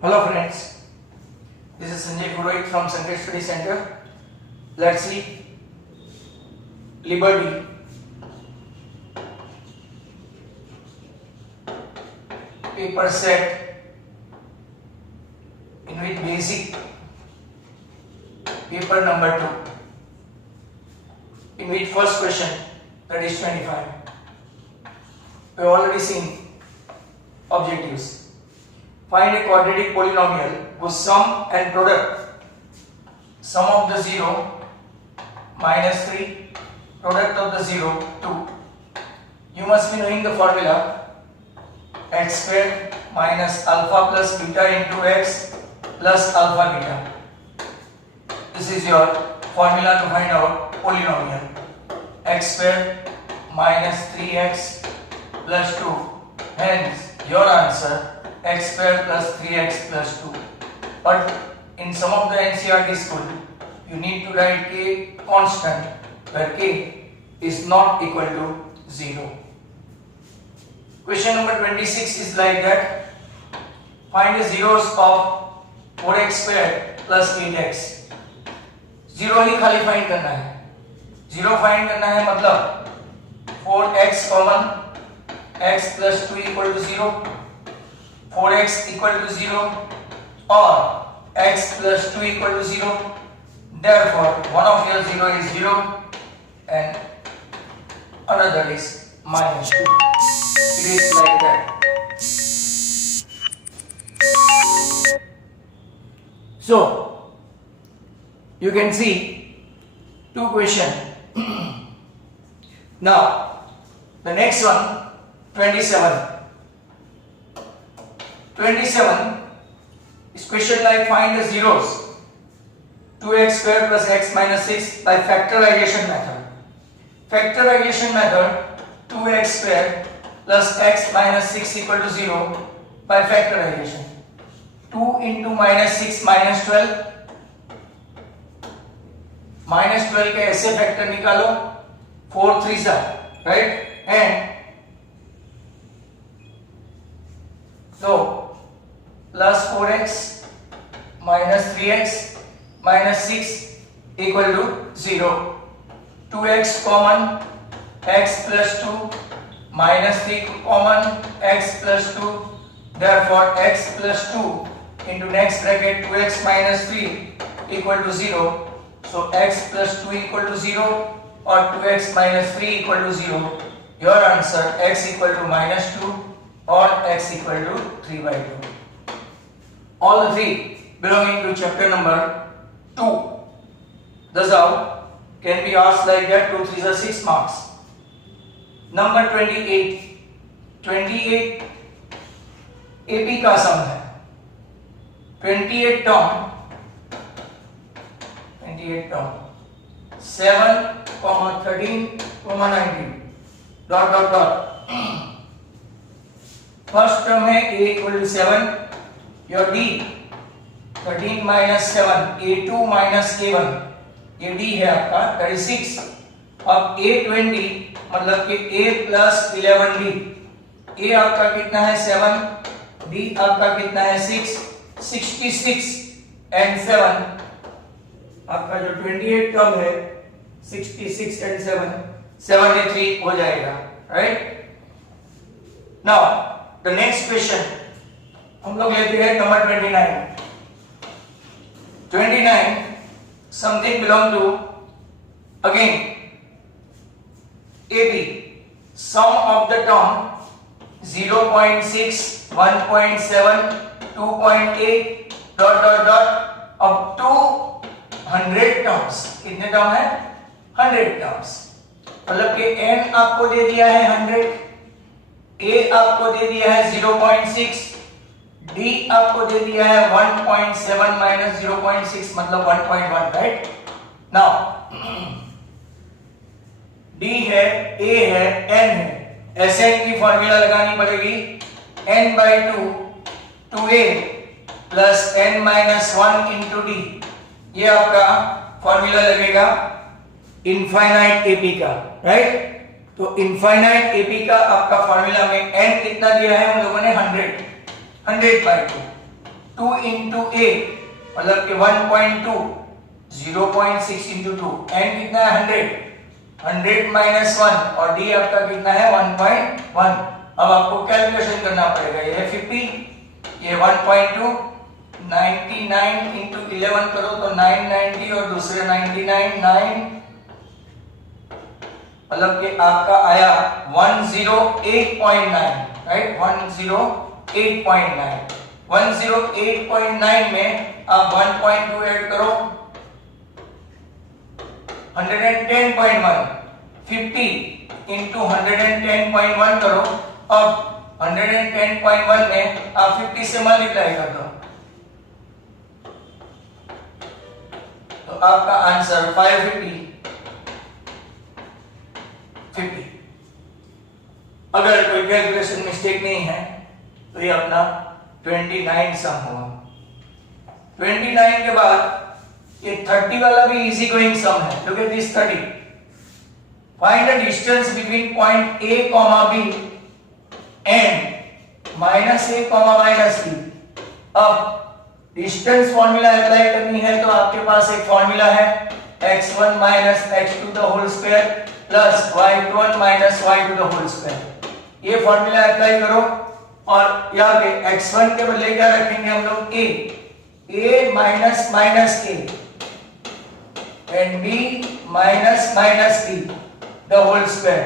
Hello friends, this is Sanjay Purohit from Sanjay Study Center. Let's see Liberty. Paper set in which basic paper number 2 in which first question, that is 25. We have already seen objectives. Find a quadratic polynomial whose sum and product, sum of the 0 minus 3, product of the 0 2. You must be knowing the formula x squared minus alpha plus beta into x plus alpha beta. This is your formula to find out polynomial. X squared minus 3x plus 2. Hence your answer x square plus 3x plus 2. But in some of the NCERT school, you need to write k constant where k is not equal to 0. Question number 26 is like that. Find the zeros of 4x square plus 8x. 0 ही खाली find करना है. 0 find करना है मतलब 4x common, x plus 2 equal to 0. 4x equal to 0 or x plus 2 equal to 0. Therefore, one of your 0 is 0 and another is minus 2. It is like that. So, you can see two questions. Now, the next one, 27. 27 is question like find the zeros 2x square plus x minus 6 by factorization method. Factorization method 2x square plus x minus 6 equal to 0 by factorization. 2 into minus 6 minus 12. Minus 12 के ऐसे factor निकालो 4 3 सा, right? And so plus 4x minus 3x minus 6 equal to 0. 2x common, x plus 2 minus 3 common, x plus 2. Therefore x plus 2 into next bracket 2x minus 3 equal to 0. So x plus 2 equal to 0 or 2x minus 3 equal to 0. Your answer x equal to minus 2 or x equal to 3 by 2. All the three belonging to chapter number 2. Thus how can be asked like that. 2 3s are 6 marks. Number 28. 28 AP का सम है. 28 term 7, 13, 19 dot dot dot. First term है a equal to 7. Your d 13 minus 7 a2 minus a1 ये d है आपका 36. अब a20 मतलब कि a plus 11d. a आपका कितना है 7, d आपका कितना है 6. 66 and 7 आपका जो 28 टर्म है 66 and 7 73 हो जाएगा, right? Now the next question हम लोग लेते हैं number 29. 29 something belong to again AB. Sum of the term 0.6, 1.7, 2.8 dot dot dot up to 100 terms. कितने टर्म है 100 terms. मतलब कि n आपको दे दिया है 100, a आपको दे दिया है 0.6, d आपको दे दिया है 1.7 minus 0.6 मतलब 1.1, right? Now d है, a है, n है. Sn की फॉर्मूला लगानी पड़ेगी n by 2 2a plus n minus 1 into d. ये आपका फॉर्मूला लगेगा इनफाइनाइट एपी का, राइट? तो इनफाइनाइट एपी का आपका फॉर्मूला में n कितना दिया है हम लोगों ने 100 by 2. 2 into a मतलब कि 1.2, 0.6 into 2, n कितना है 100 minus 1 और d आपका कितना है 1.1। अब आपको कैलकुलेशन करना पड़ेगा, ये है 50, ये 1.2, 99 into 11 करो तो 990 और दूसरे 99 9 मतलब कि आपका आया 108.9, राइट 108.9। 108.9 में आप 1.2 ऐड करो 110.1, 50 into 110.1 करो। अब 110.1 में आप 50 से मल्टीप्लाई कर दो तो आपका आंसर 550। अगर कोई कैलकुलेशन मिस्टेक नहीं है तो ये अपना 29 सम हुआ। 29 के बाद ये 30 वाला भी इजी गोइंग सम है। Look at this 30। Find the distance between point A, B and -A, -B। अब डिस्टेंस फॉर्मूला अप्लाई करनी है तो आपके पास एक फॉर्मूला है x1 x2 the whole square plus y1 y2 the whole square. ये फॉर्मूला अप्लाई करो और यहाँ पे x1 के बदले क्या रखेंगे हम लोग a minus minus a and b minus minus b the whole square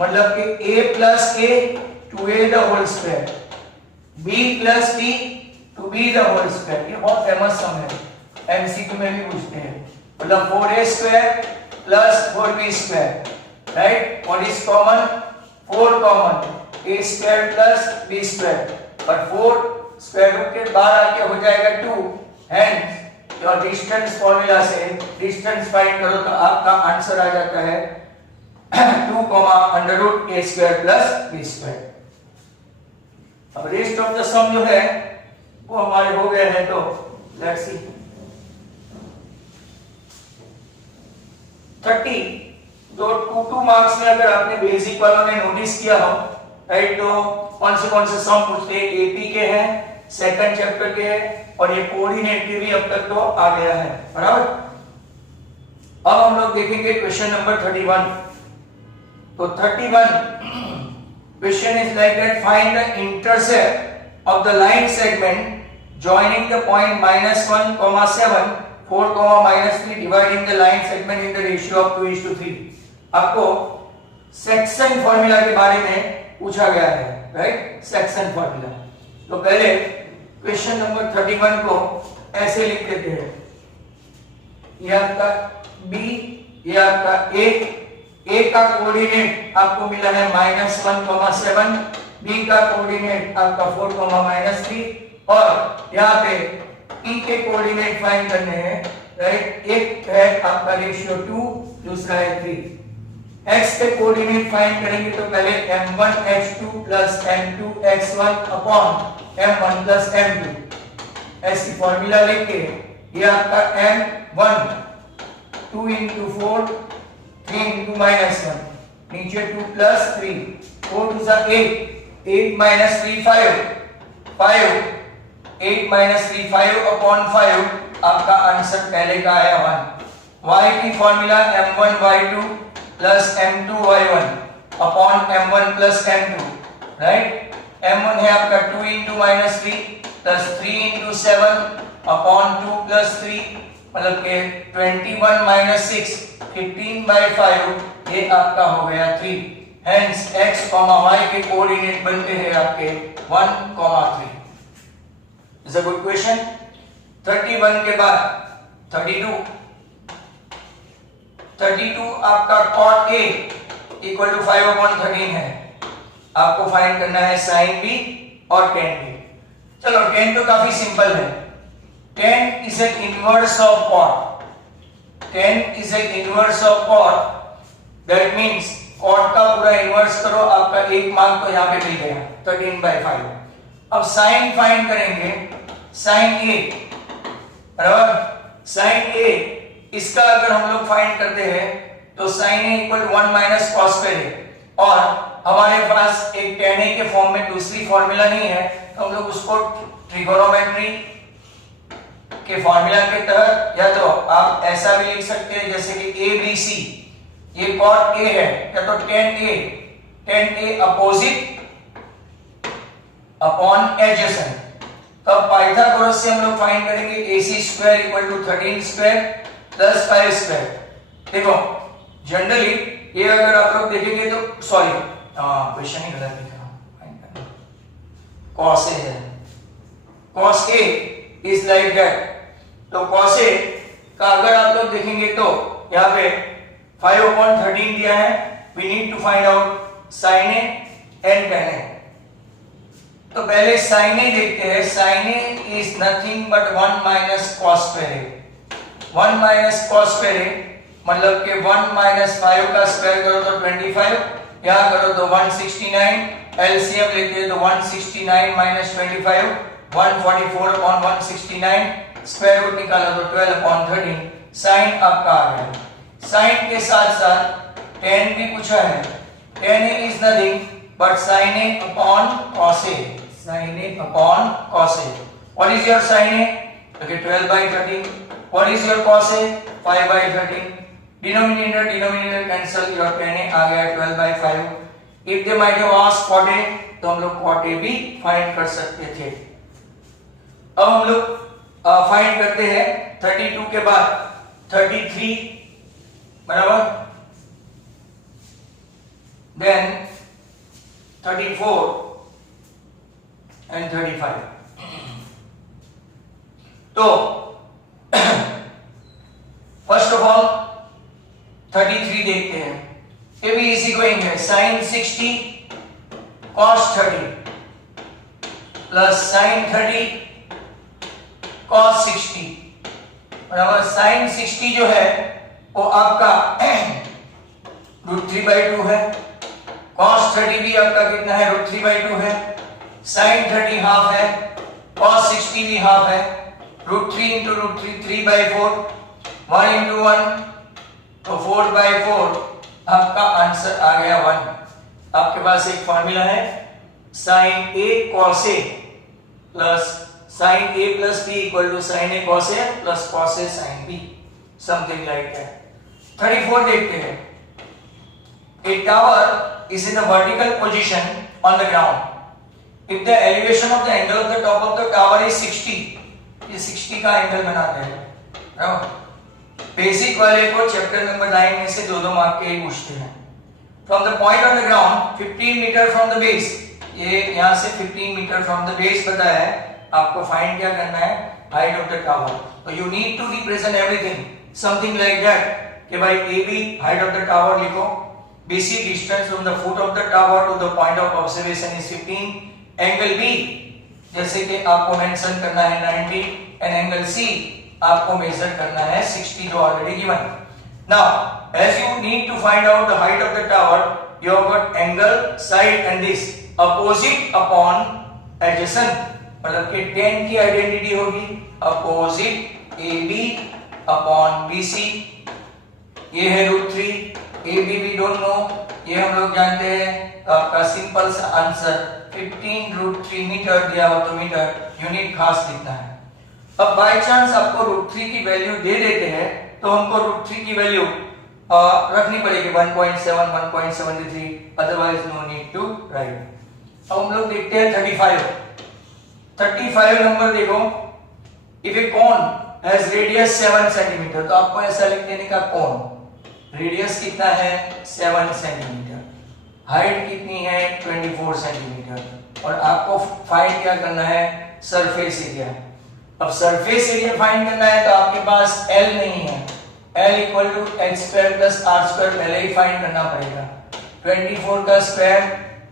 मतलब कि a plus a to a the whole square, b plus b to b the whole square. ये बहुत फेमस सम है, एमसीक्यू में भी पूछते हैं। मतलब 4a square plus 4b square, right. What is common? 4 common, a square plus b square, पर 4 square root के बाहर आके हो जाएगा 2। हेंस योर डिस्टेंस फॉर्मूला से डिस्टेंस फाइंड करो तो आपका आंसर आ जाता है 2 under root a square plus b square. अब रेस्ट ऑफ द सम जो है वो हमारे हो गए हैं, तो लेट्स सी 30। तो 2 मार्क्स में अगर आपने बेसिक वालों ने नोटिस किया हो, राइट, तो कौन से सम पूछते हैं? एपी के हैं, सेकंड चैप्टर के हैं और ये कोऑर्डिनेट के भी अब तक तो आ गया है, बराबर। अब हम लोग देखेंगे क्वेश्चन नंबर 31। तो 31 question is like that, find the intercept of the line segment joining the point -1, 7, 4, -3 dividing the line segment in the ratio of 2:3। आपको सेक्शन फॉर्मूला के बारे में पूछा गया है, राइट, सेक्शन फॉर्मूला। तो पहले क्वेश्चन नंबर 31 को ऐसे लिख देते हैं, ये आपका B, ये आपका A का कोऑर्डिनेट आपको मिला है -1, 7, B का कोऑर्डिनेट आपका 4, -3 और यहाँ पे E के कोऑर्डिनेट फाइंड करने हैं, राइट। एक है आपका रेशियो 2, दूसरा है 3। x के कोऑर्डिनेट फाइंड करेंगे तो पहले m1 x2 plus m2 x1 upon m1 plus m2 ऐसी फॉर्मूला लेके ये आपका m1 2 into 4 3 into -1 नीचे 2 प्लस 3 4 2 सा 8 minus 3 5 8 minus 3 5 upon 5 आपका आंसर पहले का आया 1। y की formula m1 y2 plus m2 y1 upon m1 plus m2, right. m1 है आपका 2 into -3 plus 3 into 7 upon 2 plus 3 मतलब के 21 minus 6 15/5 ये आपका हो गया 3। हेंस x, y के कोऑर्डिनेट बनते हैं आपके 1, 3। Is a good question। 31 के बाद 32 आपका cot A इक्वल टू 5/13 है। आपको फाइंड करना है sin B और tan B। चलो tan तो काफी सिंपल है। tan is an inverse of cot। tan is an inverse of cot। That means cot का पूरा इनवर्स करो, आपका एक मार्क तो यहाँ पे मिल गया 13/5। अब साइन फाइंड करेंगे, साइन A, बराबर। साइन A इसका अगर हम लोग फाइंड करते हैं तो sine A equal 1 minus cos square A और हमारे पास एक tan A के फॉर्म में दूसरी फॉर्मूला नहीं है तो हम लोग उसको ट्रिगोनोमेट्री के फॉर्मूला के तहत, या तो आप ऐसा भी लिख सकते हैं जैसे कि ए बी सी, ये कॉट ए है, या तो tan A opposite upon adjacent. तब पाइथागोरस से हम लोग फाइंड करेंगे AC square equal to 13 square plus 5 square. देखो जनरली ये अगर आप लोग देखेंगे तो सॉरी क्वेश्चन ही गलत लिखा, cos A है, cos A is like that. तो cos A का अगर आप लोग देखेंगे तो यहाँ पे 5/13 दिया है, we need to find out sin A and tan A। तो पहले sin A देखते हैं। sin A is nothing but 1 minus cos square A। 1 minus cos square A मतलब कि 1 माइनस 5 का स्क्वायर करो तो 25, यहाँ करो तो 169, एलसीएम लेते हैं तो 169 माइनस 25 144 अपॉन 169, स्क्वायर रूट निकाला तो 12 अपॉन 13, साइन आपका आ गया। साइन के साथ साथ tan भी पूछा है, tan A is nothing but sin A upon cos A, sin A upon cos A। What is your sin A? Okay, 12/13। What is your cos A? 5/13। Denominator cancel, your tan A आ गया 12/5। If they might have asked cot A, तो हम लोग cot A भी find कर सकते थे। अब हम लोग फाइंड करते हैं 32 के बाद 33 बराबर, देन 34 एंड 35। तो फर्स्ट ऑफ ऑल 33 देखते हैं। ये भी इजी गोइंग है, sin 60 cos 30 plus sin 30 cos 60 बराबर sin 60 जो है वो आपका √3/2 है, cos 30 भी आपका कितना है √3/2 है, sin 30 हाफ है, cos 60 भी हाफ है, √3 into √3 3/4, 1 into 1 तो 4/4, आपका आंसर आ गया 1। आपके पास एक फॉर्मूला है sin A cos A plus sin A plus B equal to sin A cos A plus cos A sin B, something like that। 34 देखते हैं। A tower is in the vertical position on the ground if the elevation of the angle of the top of the tower is 60। ये 60 का angle बनाते हैं। Basic वाले को chapter number 9 में से 2-2 मार्क के ही पूछते हैं। From the point on the ground 15 metre from the base, ये यहाँ से 15 मीटर फ्रॉम द बेस बताया है, आपको फाइंड क्या करना है हाइट ऑफ द टावर। तो you need to represent everything something like that कि भाई AB height of the tower लिखो, BC distance from the foot of the tower to the point of observation is 15, angle B जैसे कि आपको mention करना है 90 and angle C आपको measure करना है 60 जो already given. Now as you need to find out the height of the tower, you have got angle side and this opposite upon adjacent, मतलब कि tan की आइडेंटिटी होगी अपोजिट AB अपॉन BC, ये है √3, AB भी don't know, ये हम लोग जानते हैं। तो आपका सिंपल सा आंसर 15 √3 मीटर दिया हो तो मीटर, यूनिट खास लिखना है। अब बाय चांस आपको √3 की वैल्यू दे देते हैं तो हमको √3 की वैल्यू रखनी पड़ेगी 1.7 1.73, otherwise no need to write. अब हम लोग देखते हैं 35 नंबर देखो। If a cone has radius 7 centimetre, तो आपको ऐसा लिख देने का कोन रेडियस कितना है 7 सेंटीमीटर, हाइट कितनी है 24 सेंटीमीटर, और आपको फाइंड क्या करना है सरफेस एरिया। अब सरफेस एरिया फाइंड करना है तो आपके पास L नहीं है, L equal to h² plus r² पहले ही फाइंड करना पड़ेगा। 24 का स्क्वायर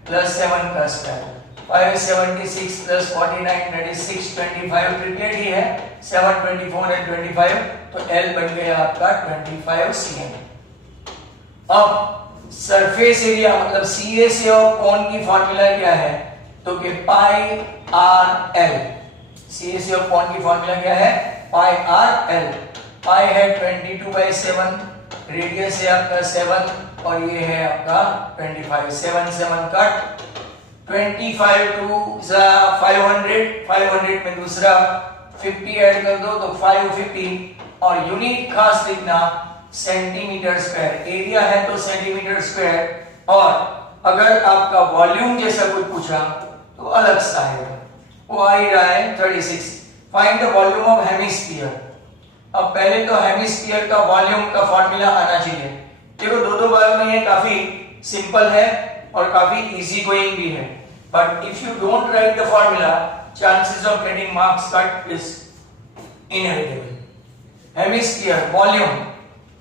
प्लस 7 का square, 576 plus 49 that is 625, triplet ही है 7 24 एंड 25, तो L बन गया आपका 25 cm। अब सरफेस एरिया मतलब CA से और कोन की फार्मूला क्या है, तो कि पाई आर एल, CA से और कोन की फार्मूला क्या है पाई आर एल। पाई है 22/7, रेडियस है आपका 7 और ये है आपका 25, 7 7 कट 25 टू 500, 500 में दूसरा 50 ऐड कर दो तो 550 और यूनिट खास लिखना सेंटीमीटर स्क्वायर। एरिया है तो सेंटीमीटर स्क्वायर और अगर आपका वॉल्यूम जैसा कुछ पूछा तो अलग सा है। वो आ ही रहा है 36। Find the volume of hemisphere. अब पहले तो हेमिस्फीयर का वॉल्यूम का फॉर्मूला आना चाहिए। देखो दो बार में ये काफी सिंपल है और काफी इजी गोइंग भी है, but if you don't write the formula chances of getting marks cut is inevitable. Hemisphere volume,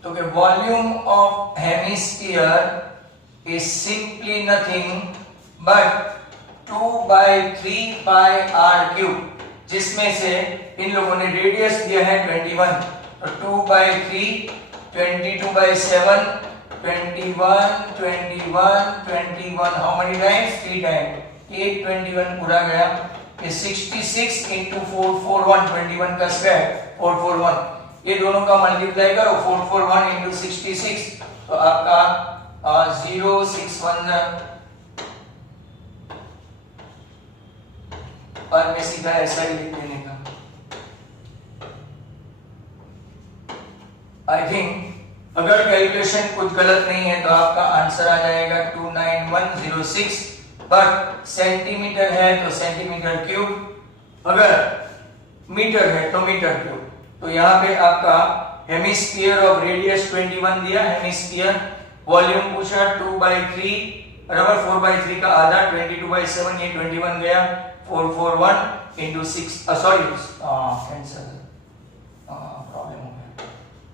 तो के volume of hemisphere is simply nothing but 2/3 pi r cube, जिसमें से इन लोगों ने रेडियस दिया है 21, तो 2/3 22/7 21 21 21 हाउ मेनी टाइम्स 3 टाइम 821 पूरा गया। ये 66 into 441 21 का स्क्वायर 441, ये दोनों का मल्टीप्लाई करो 441 into 66 तो आपका 061 और मैं सीधा ऐसा ही लिख देने का। आई थिंक अगर कैलकुलेशन कुछ गलत नहीं है तो आपका आंसर आ जाएगा 29106, बट सेंटीमीटर है तो सेंटीमीटर क्यूब, अगर मीटर है तो मीटर क्यूब। तो यहाँ पे आपका हेमिस्फीयर ऑफ रेडियस 21 दिया, हेमिस्फीयर वॉल्यूम पूछा 2/3 बराबर 4/3 का आधा 22/7, ये 21 गया 441 into 6 सॉरी कैंसिल प्रॉब्लम हो गया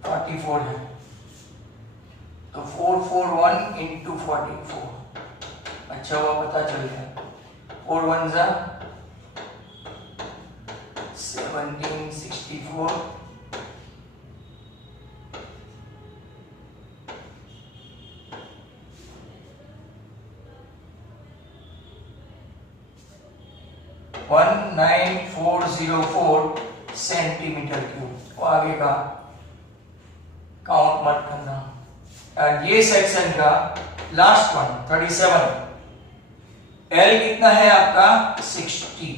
44 है तो 441 into 44, अच्छा वो पता चल गया 4 1 जा 1764 19404 सेंटीमीटर क्यूब। वो आगे का काउंट मत करना। और ये सेक्शन का लास्ट वन 37, L कितना है आपका 60,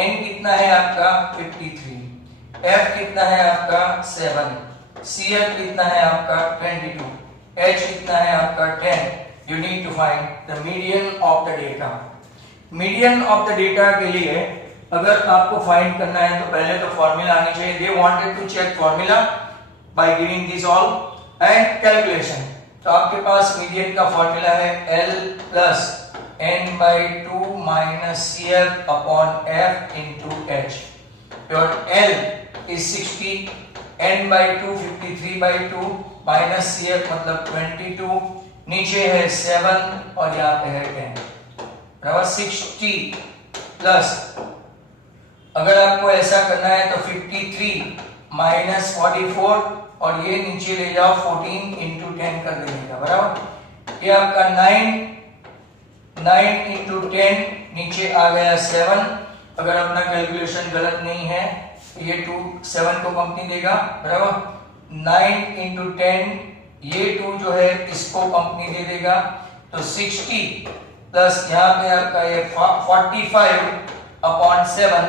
N कितना है आपका 53, F कितना है आपका 7, CF कितना है आपका 22, H कितना है आपका 10। You need to find the median of the data। Median of the data के लिए अगर आपको फाइंड करना है तो पहले तो फॉर्मूला आनी चाहिए। They wanted to check formula by giving this all and calculation. तो आपके पास मीडियन का फॉर्मूला है L plus n/2 minus CF upon F into H। और L is 60, n/2 53/2 minus CF मतलब 22, नीचे है 7 और यहाँ पे है 10 बराबर 60 प्लस, अगर आपको ऐसा करना है तो 53 माइनस 44 और ये नीचे ले जाओ 14 into 10 कर देने का बराबर। ये आपका 9 into 10 नीचे आ गया 7। अगर अपना कैलकुलेशन गलत नहीं है तो ये 2 7 को कंपनी देगा बराबर। 9 into 10 ये 2 जो है इसको कंपनी दे देगा तो 60 प्लस यहाँ पे आपका ये 45 अपॉन 7,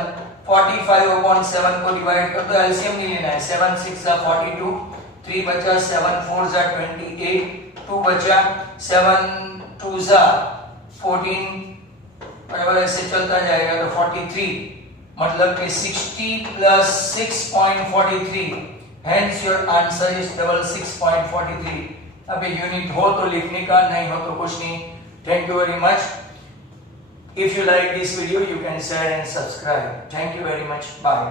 45 अपॉन 7 को डिवाइड कर दो, एलसीएम नहीं लेना है। 7 6 42, 3 बचा 7 4 28, 2 बचा 7 2 14 बराबर ऐसे चलता जाएगा तो 43 मतलब कि 60 plus 6.43, hence your answer is 6.43। अब यूनिट हो तो लिखने का, नहीं हो तो कुछ नहीं। Thank you very much. If you like this video, you can share and subscribe. Thank you very much. Bye.